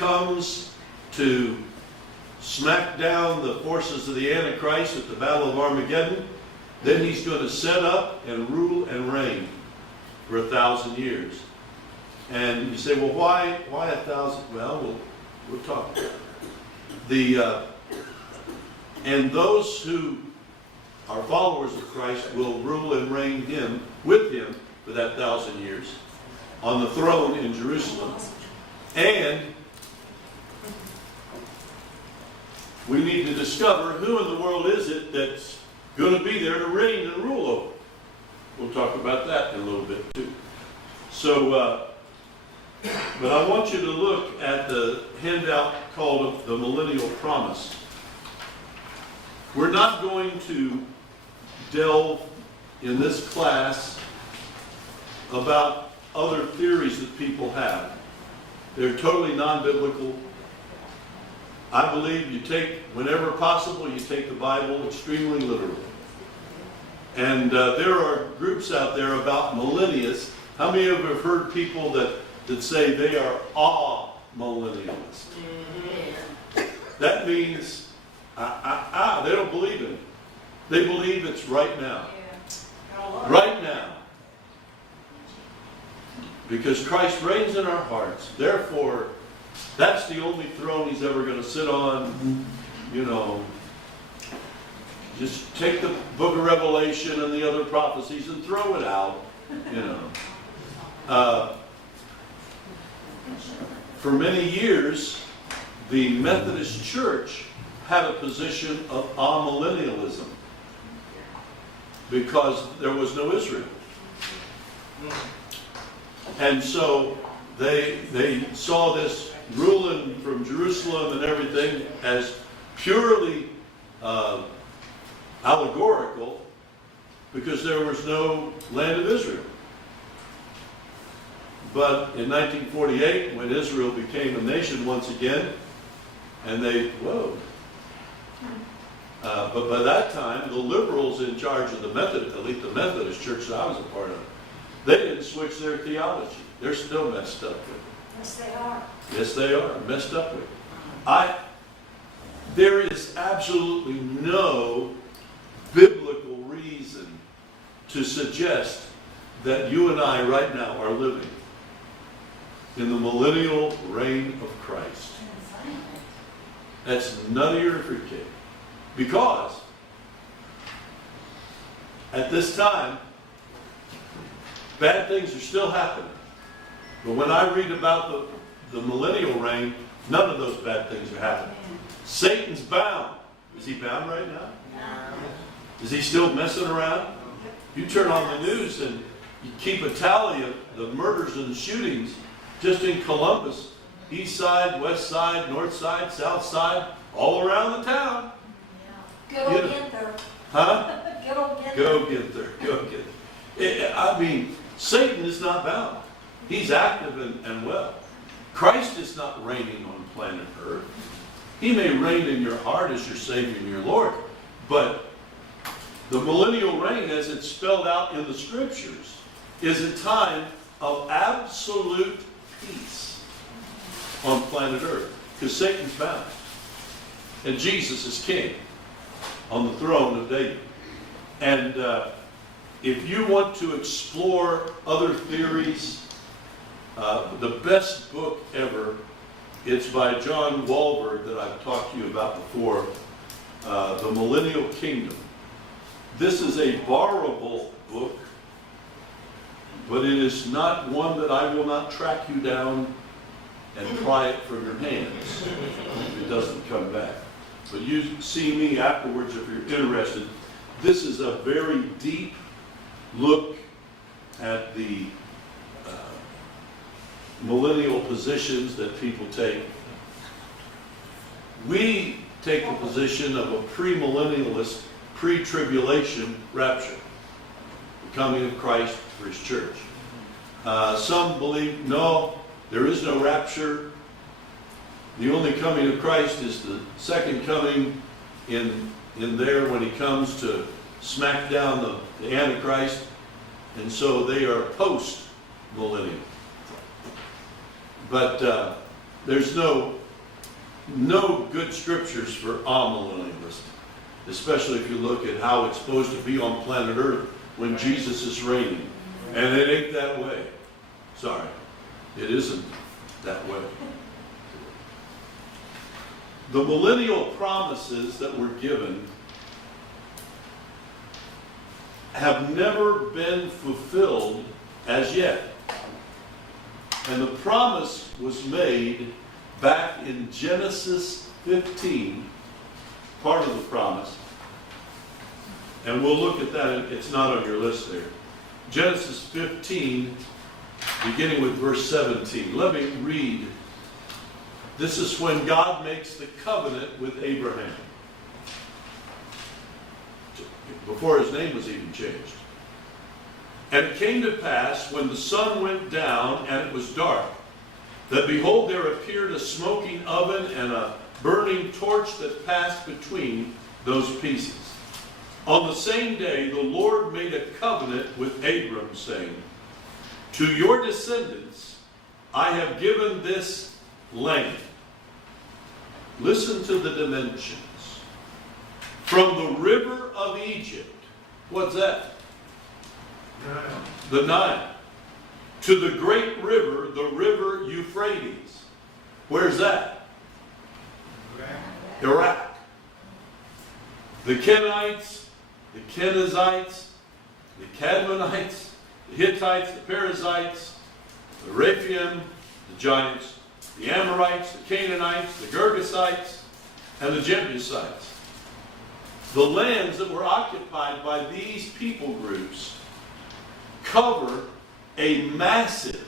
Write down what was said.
comes to smack down the forces of the Antichrist at the Battle of Armageddon, then he's going to set up and rule and reign for 1,000 years. And you say, well, why 1,000? Well, we'll talk about it. And those who are followers of Christ will rule and reign with him for that 1,000 years on the throne in Jerusalem. And we need to discover who in the world is it that's going to be there to reign and rule over. We'll talk about that in a little bit too. So, but I want you to look at the handout called the Millennial Promise. We're not going to delve in this class about other theories that people have. They're totally non-biblical. I believe whenever possible, you take the Bible extremely literally. And there are groups out there about millennialists. How many of you have heard people that say they are millennialists? That means they don't believe in it. They believe it's right now. Right now. Because Christ reigns in our hearts. Therefore, that's the only throne he's ever going to sit on. You know, just take the book of Revelation and the other prophecies and throw it out. You know. For many years, the Methodist Church had a position of amillennialism because there was no Israel. And so they saw this ruling from Jerusalem and everything as purely allegorical because there was no land of Israel. But in 1948, when Israel became a nation once again, and but by that time, the liberals in charge of the Methodist, at least the Methodist church that I was a part of, they didn't switch their theology. They're still messed up with it. Yes, they are. Yes, they are. Messed up with it. There is absolutely no biblical reason to suggest that you and I right now are living in the millennial reign of Christ. That's none of your fruitcake. Because at this time, bad things are still happening. But when I read about the millennial reign, none of those bad things are happening. Satan's bound. Is he bound right now? No. Is he still messing around? You turn on the news and you keep a tally of the murders and the shootings just in Columbus, east side, west side, north side, south side, all around the town. Good old Ginther. Huh? Good old Ginther. Go Ginther. Go Ginther. I mean, Satan is not bound. He's active and well. Christ is not reigning on planet Earth. He may reign in your heart as your Savior and your Lord, but the millennial reign, as it's spelled out in the Scriptures, is a time of absolute peace on planet Earth, because Satan's bound. And Jesus is king on the throne of David. And if you want to explore other theories, the best book ever, it's by John Wahlberg that I've talked to you about before, The Millennial Kingdom. This is a borrowable book, but it is not one that I will not track you down and pry it from your hands if it doesn't come back. But you see me afterwards if you're interested. This is a very deep look at the millennial positions that people take. We take the position of a premillennialist, pre-tribulation rapture, the coming of Christ for his church. Some believe, no, there is no rapture. The only coming of Christ is the second coming in there when he comes to smack down the Antichrist. And so they are post-millennial. But There's no good scriptures for amillennialism, especially if you look at how it's supposed to be on planet Earth when Jesus is reigning. And it ain't that way. Sorry, it isn't that way. The millennial promises that were given have never been fulfilled as yet. And the promise was made back in Genesis 15, part of the promise. And we'll look at that. It's not on your list there. Genesis 15, beginning with verse 17. Let me read. This is when God makes the covenant with Abraham, before his name was even changed. And it came to pass, when the sun went down and it was dark, that behold, there appeared a smoking oven and a burning torch that passed between those pieces. On the same day, the Lord made a covenant with Abram, saying, to your descendants I have given this land. Listen to the dimensions. From the river of Egypt, what's that? Nile. The Nile. To the great river, the river Euphrates. Where's that? Iraq. The Kenites, the Kenizzites, the Cadmonites, the Hittites, the Perizzites, the Rephaim, the giants, the Amorites, the Canaanites, the Girgasites, and the Jebusites. The lands that were occupied by these people groups cover a massive